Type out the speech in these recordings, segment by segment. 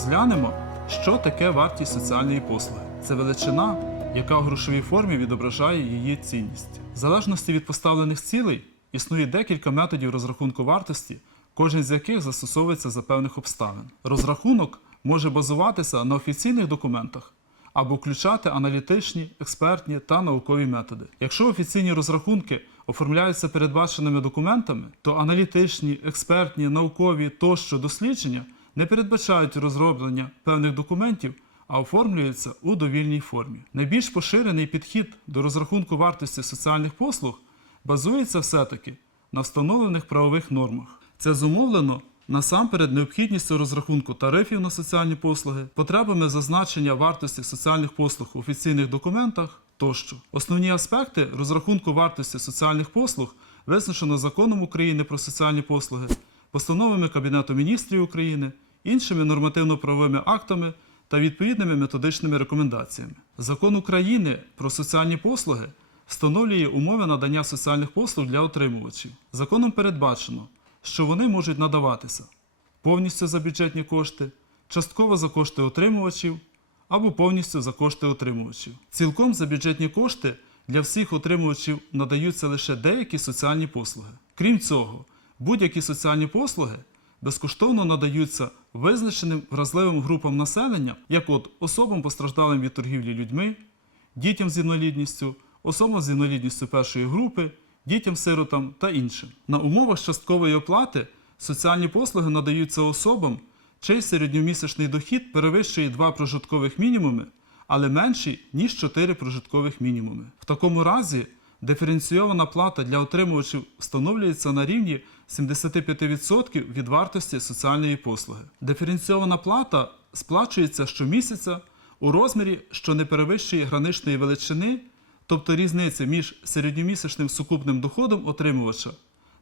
Розглянемо, що таке вартість соціальної послуги. Це величина, яка у грошовій формі відображає її цінність. В залежності від поставлених цілей існує декілька методів розрахунку вартості, кожен з яких застосовується за певних обставин. Розрахунок може базуватися на офіційних документах або включати аналітичні, експертні та наукові методи. Якщо офіційні розрахунки оформляються передбаченими документами, то аналітичні, експертні, наукові тощо дослідження не передбачають розроблення певних документів, а оформлюються у довільній формі. Найбільш поширений підхід до розрахунку вартості соціальних послуг базується все-таки на встановлених правових нормах. Це зумовлено насамперед необхідністю розрахунку тарифів на соціальні послуги, потребами зазначення вартості соціальних послуг у офіційних документах тощо. Основні аспекти розрахунку вартості соціальних послуг визначено законом України про соціальні послуги, постановами Кабінету міністрів України, іншими нормативно-правовими актами та відповідними методичними рекомендаціями. Закон України про соціальні послуги встановлює умови надання соціальних послуг для отримувачів. Законом передбачено, що вони можуть надаватися повністю за бюджетні кошти, частково за кошти отримувачів або повністю за кошти отримувачів. Цілком за бюджетні кошти для всіх отримувачів надаються лише деякі соціальні послуги. Крім цього, будь-які соціальні послуги безкоштовно надаються визначеним вразливим групам населення, як от особам постраждалим від торгівлі людьми, дітям з інвалідністю, особам з інвалідністю першої групи, дітям-сиротам та іншим. На умовах часткової оплати соціальні послуги надаються особам, чий середньомісячний дохід перевищує 2 прожиткових мінімуми, але менший, ніж 4 прожиткових мінімуми. В такому разі диференційована плата для отримувачів встановлюється на рівні 75% від вартості соціальної послуги. Диференційована плата сплачується щомісяця у розмірі, що не перевищує граничної величини, тобто різниці між середньомісячним сукупним доходом отримувача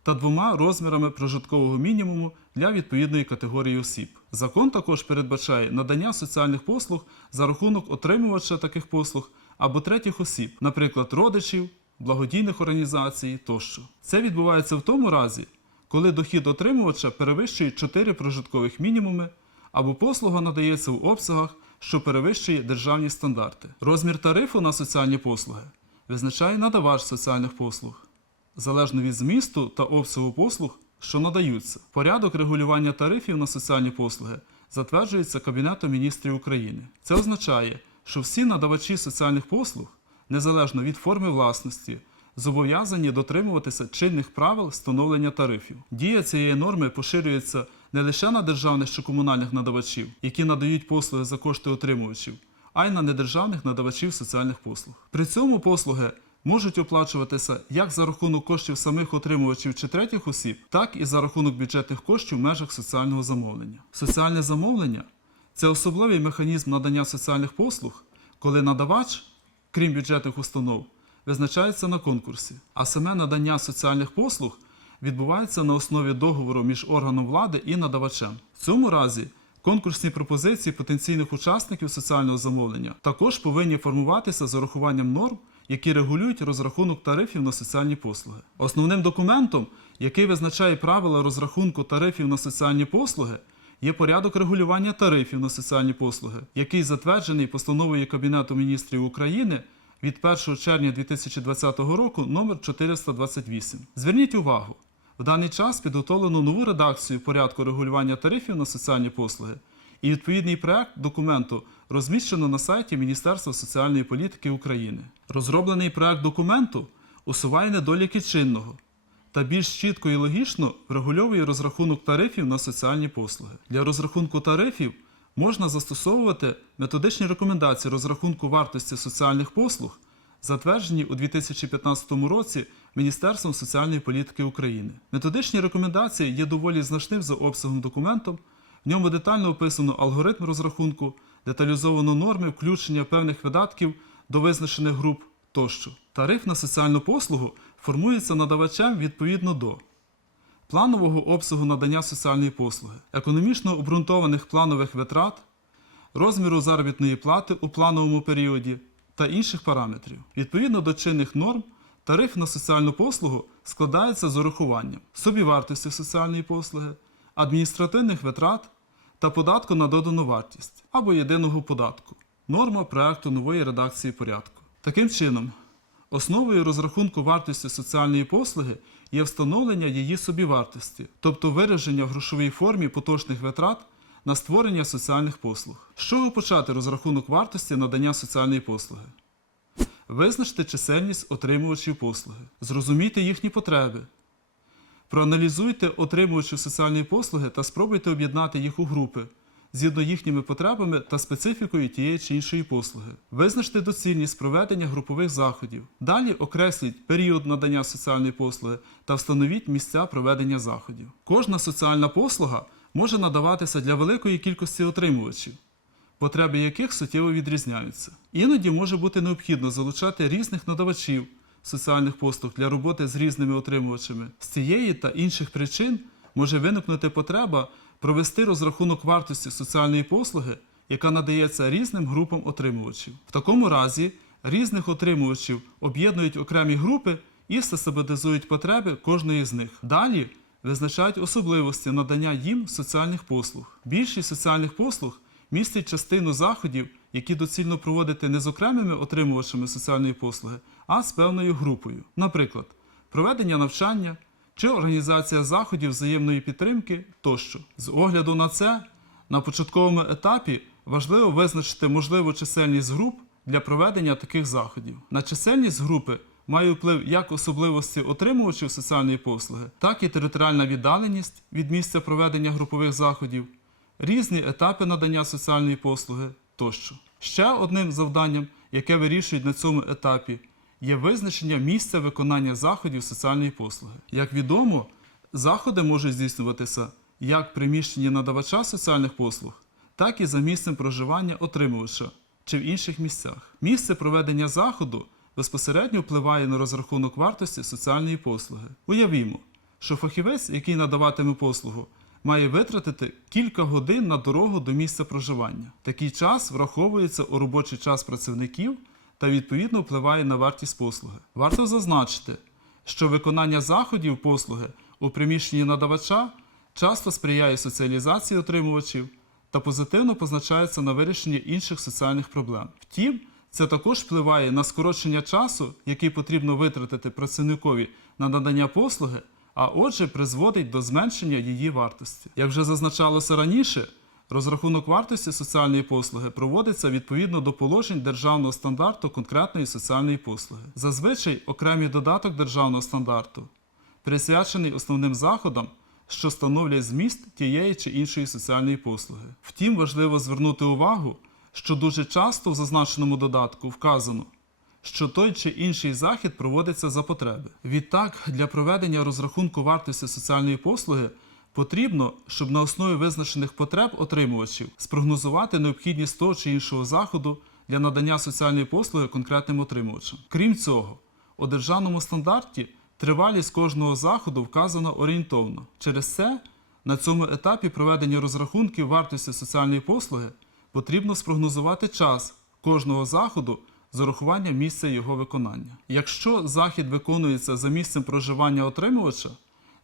та двома розмірами прожиткового мінімуму для відповідної категорії осіб. Закон також передбачає надання соціальних послуг за рахунок отримувача таких послуг або третіх осіб, наприклад, родичів, благодійних організацій тощо. Це відбувається в тому разі, коли дохід отримувача перевищує 4 прожиткових мінімуми або послуга надається в обсягах, що перевищує державні стандарти. Розмір тарифу на соціальні послуги визначає надавач соціальних послуг залежно від змісту та обсягу послуг, що надаються. Порядок регулювання тарифів на соціальні послуги затверджується Кабінетом міністрів України. Це означає, що всі надавачі соціальних послуг, незалежно від форми власності, зобов'язані дотримуватися чинних правил встановлення тарифів. Дія цієї норми поширюється не лише на державних чи комунальних надавачів, які надають послуги за кошти отримувачів, а й на недержавних надавачів соціальних послуг. При цьому послуги можуть оплачуватися як за рахунок коштів самих отримувачів чи третіх осіб, так і за рахунок бюджетних коштів в межах соціального замовлення. Соціальне замовлення це особливий механізм надання соціальних послуг, коли надавач, крім бюджетних установ, визначається на конкурсі, а саме надання соціальних послуг відбувається на основі договору між органом влади і надавачем. В цьому разі конкурсні пропозиції потенційних учасників соціального замовлення також повинні формуватися з урахуванням норм, які регулюють розрахунок тарифів на соціальні послуги. Основним документом, який визначає правила розрахунку тарифів на соціальні послуги, є порядок регулювання тарифів на соціальні послуги, який затверджений постановою Кабінету міністрів України від 1 червня 2020 року номер 428. Зверніть увагу, в даний час підготовлено нову редакцію порядку регулювання тарифів на соціальні послуги, і відповідний проект документу розміщено на сайті Міністерства соціальної політики України. Розроблений проект документу усуває недоліки чинного та більш чітко і логічно врегульовує розрахунок тарифів на соціальні послуги. Для розрахунку тарифів можна застосовувати методичні рекомендації розрахунку вартості соціальних послуг, затверджені у 2015 році Міністерством соціальної політики України. Методичні рекомендації є доволі значним за обсягом документом. В ньому детально описано алгоритм розрахунку, деталізовано норми включення певних видатків до визначених груп тощо. Тариф на соціальну послугу формується надавачем відповідно до планового обсягу надання соціальної послуги, економічно обґрунтованих планових витрат, розміру заробітної плати у плановому періоді та інших параметрів. Відповідно до чинних норм, тариф на соціальну послугу складається з урахуванням собівартості соціальної послуги, адміністративних витрат та податку на додану вартість або єдиного податку. Норма проекту нової редакції порядку. Таким чином, основою розрахунку вартості соціальної послуги є встановлення її собівартості, тобто вираження в грошовій формі поточних витрат на створення соціальних послуг. З чого почати розрахунок вартості надання соціальної послуги? Визначте чисельність отримувачів послуги, зрозумійте їхні потреби, Проаналізуйте отримувачів соціальної послуги та спробуйте об'єднати їх у групи згідно їхніми потребами та специфікою тієї чи іншої послуги. Визначте доцільність проведення групових заходів. Далі окресліть період надання соціальної послуги та встановіть місця проведення заходів. Кожна соціальна послуга може надаватися для великої кількості отримувачів, потреби яких суттєво відрізняються. Іноді може бути необхідно залучати різних надавачів соціальних послуг для роботи з різними отримувачами. З цієї та інших причин може виникнути потреба провести розрахунок вартості соціальної послуги, яка надається різним групам отримувачів. В такому разі різних отримувачів об'єднують окремі групи і систематизують потреби кожної з них. Далі визначають особливості надання їм соціальних послуг. Більшість соціальних послуг містить частину заходів, які доцільно проводити не з окремими отримувачами соціальної послуги, а з певною групою. Наприклад, проведення навчання чи організація заходів взаємної підтримки тощо. З огляду на це, на початковому етапі важливо визначити можливу чисельність груп для проведення таких заходів. На чисельність групи має вплив як особливості отримувачів соціальної послуги, так і територіальна віддаленість від місця проведення групових заходів, різні етапи надання соціальної послуги тощо. Ще одним завданням, яке вирішують на цьому етапі, є визначення місця виконання заходів соціальної послуги. Як відомо, заходи можуть здійснюватися як в приміщенні надавача соціальних послуг, так і за місцем проживання отримувача чи в інших місцях. Місце проведення заходу безпосередньо впливає на розрахунок вартості соціальної послуги. Уявімо, що фахівець, який надаватиме послугу, має витратити кілька годин на дорогу до місця проживання. Такий час враховується у робочий час працівників та відповідно впливає на вартість послуги. Варто зазначити, що виконання заходів послуги у приміщенні надавача часто сприяє соціалізації отримувачів та позитивно позначається на вирішенні інших соціальних проблем. Втім, це також впливає на скорочення часу, який потрібно витратити працівникові на надання послуги, а отже, призводить до зменшення її вартості. Як вже зазначалося раніше, розрахунок вартості соціальної послуги проводиться відповідно до положень державного стандарту конкретної соціальної послуги. Зазвичай окремий додаток державного стандарту присвячений основним заходам, що становлять зміст тієї чи іншої соціальної послуги. Втім, важливо звернути увагу, що дуже часто в зазначеному додатку вказано, що той чи інший захід проводиться за потреби. Відтак, для проведення розрахунку вартості соціальної послуги потрібно, щоб на основі визначених потреб отримувачів спрогнозувати необхідність того чи іншого заходу для надання соціальної послуги конкретним отримувачам. Крім цього, у державному стандарті тривалість кожного заходу вказана орієнтовно. Через це на цьому етапі проведення розрахунків вартості соціальної послуги потрібно спрогнозувати час кожного заходу з урахуванням місця його виконання. Якщо захід виконується за місцем проживання отримувача,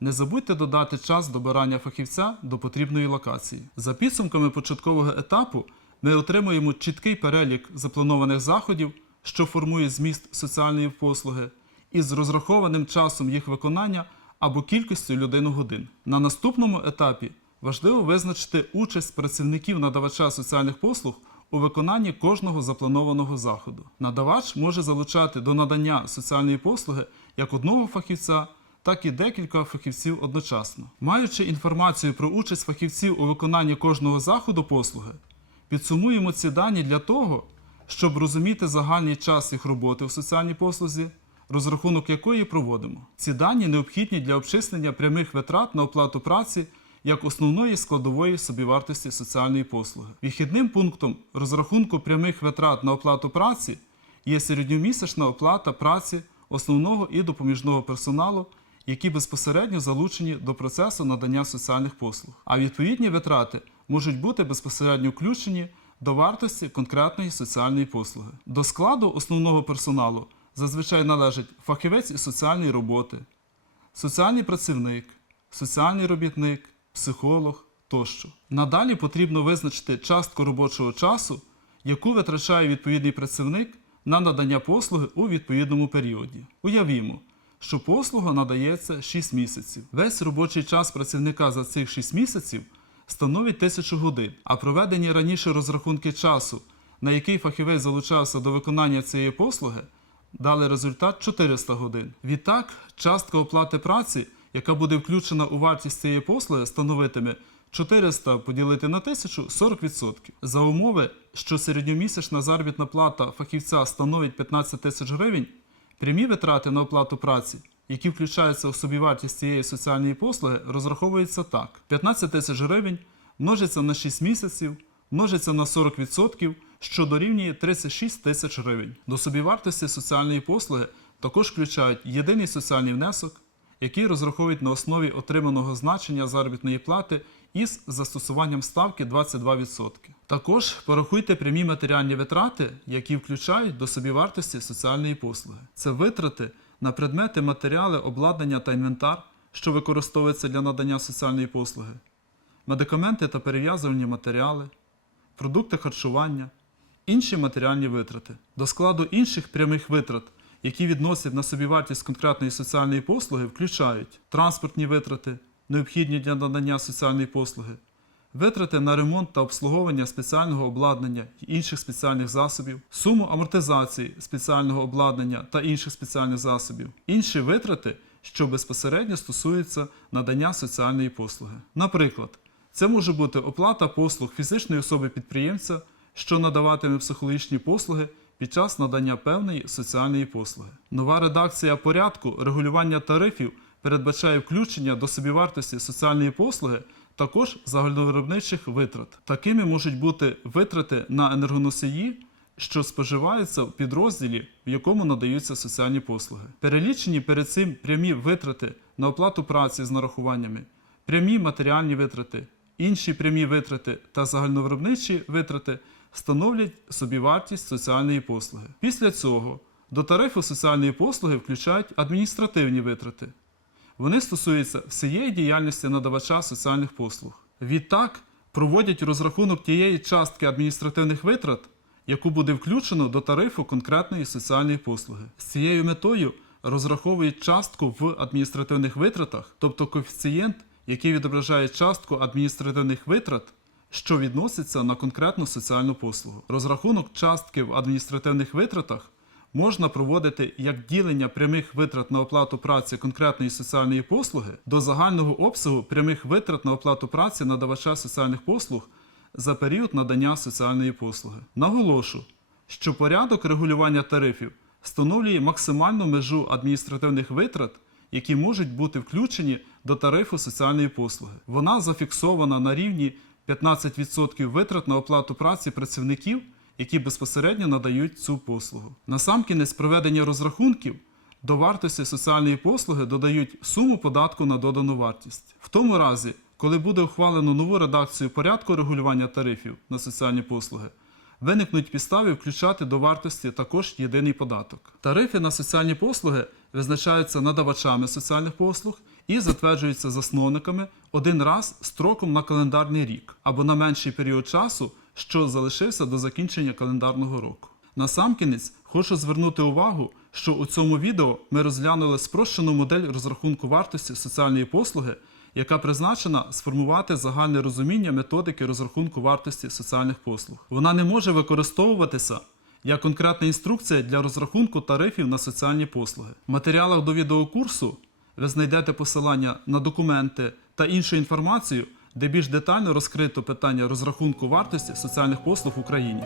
не забудьте додати час добирання фахівця до потрібної локації. За підсумками початкового етапу ми отримуємо чіткий перелік запланованих заходів, що формує зміст соціальної послуги, із розрахованим часом їх виконання або кількістю людину-годин. На наступному етапі важливо визначити участь працівників надавача соціальних послуг у виконанні кожного запланованого заходу. Надавач може залучати до надання соціальної послуги як одного фахівця, так і декілька фахівців одночасно. Маючи інформацію про участь фахівців у виконанні кожного заходу послуги, підсумуємо ці дані для того, щоб розуміти загальний час їх роботи в соціальній послузі, розрахунок якої проводимо. Ці дані необхідні для обчислення прямих витрат на оплату праці як основної складової собівартості соціальної послуги. Вихідним пунктом розрахунку прямих витрат на оплату праці є середньомісячна оплата праці основного і допоміжного персоналу, які безпосередньо залучені до процесу надання соціальних послуг. А відповідні витрати можуть бути безпосередньо включені до вартості конкретної соціальної послуги. До складу основного персоналу зазвичай належать фахівець із соціальної роботи, соціальний працівник, соціальний робітник, психолог тощо. Надалі потрібно визначити частку робочого часу, яку витрачає відповідний працівник на надання послуги у відповідному періоді. Уявімо, що послуга надається 6 місяців. Весь робочий час працівника за цих 6 місяців становить 1000 годин, а проведені раніше розрахунки часу, на який фахівець залучався до виконання цієї послуги, дали результат 400 годин. Відтак, частка оплати праці, яка буде включена у вартість цієї послуги, становитиме 400 поділити на 1000 – 40%. За умови, що середньомісячна заробітна плата фахівця становить 15 тисяч гривень, прямі витрати на оплату праці, які включаються у собівартість цієї соціальної послуги, розраховуються так: 15 тисяч гривень множиться на 6 місяців, множиться на 40%, що дорівнює 36 тисяч гривень. До собівартості соціальної послуги також включають єдиний соціальний внесок, який розраховують на основі отриманого значення заробітної плати із застосуванням ставки 22%. Також порахуйте прямі матеріальні витрати, які включають до собівартості соціальної послуги. Це витрати на предмети, матеріали, обладнання та інвентар, що використовуються для надання соціальної послуги, медикаменти та перев'язувальні матеріали, продукти харчування, інші матеріальні витрати. До складу інших прямих витрат, які відносять на собівартість конкретної соціальної послуги, включають транспортні витрати, необхідні для надання соціальної послуги, витрати на ремонт та обслуговування спеціального обладнання і інших спеціальних засобів, суму амортизації спеціального обладнання та інших спеціальних засобів, інші витрати, що безпосередньо стосуються надання соціальної послуги. Наприклад, це може бути оплата послуг фізичної особи підприємця, що надаватиме психологічні послуги під час надання певної соціальної послуги. Нова редакція порядку регулювання тарифів передбачає включення до собівартості соціальної послуги також загальновиробничих витрат. Такими можуть бути витрати на енергоносії, що споживаються в підрозділі, в якому надаються соціальні послуги. Перелічені перед цим прямі витрати на оплату праці з нарахуваннями, прямі матеріальні витрати, інші прямі витрати та загальновиробничі витрати становлять собівартість соціальної послуги. Після цього до тарифу соціальної послуги включають адміністративні витрати. Вони стосуються всієї діяльності надавача соціальних послуг. Відтак проводять розрахунок тієї частки адміністративних витрат, яку буде включено до тарифу конкретної соціальної послуги. З цією метою розраховують частку в адміністративних витратах, тобто коефіцієнт, який відображає частку адміністративних витрат, що відноситься на конкретну соціальну послугу. Розрахунок частки в адміністративних витратах можна проводити як ділення прямих витрат на оплату праці конкретної соціальної послуги до загального обсягу прямих витрат на оплату праці надавача соціальних послуг за період надання соціальної послуги. Наголошу, що порядок регулювання тарифів встановлює максимальну межу адміністративних витрат, які можуть бути включені до тарифу соціальної послуги. Вона зафіксована на рівні 15% витрат на оплату праці працівників, які безпосередньо надають цю послугу. Насамкінець проведення розрахунків до вартості соціальної послуги додають суму податку на додану вартість. В тому разі, коли буде ухвалено нову редакцію порядку регулювання тарифів на соціальні послуги, виникнуть підстави включати до вартості також єдиний податок. Тарифи на соціальні послуги визначаються надавачами соціальних послуг і затверджуються засновниками один раз строком на календарний рік або на менший період часу, що залишився до закінчення календарного року. Насамкінець хочу звернути увагу, що у цьому відео ми розглянули спрощену модель розрахунку вартості соціальної послуги, яка призначена сформувати загальне розуміння методики розрахунку вартості соціальних послуг. Вона не може використовуватися як конкретна інструкція для розрахунку тарифів на соціальні послуги. В матеріалах до відеокурсу ви знайдете посилання на документи та іншу інформацію, де більш детально розкрито питання розрахунку вартості соціальних послуг в Україні.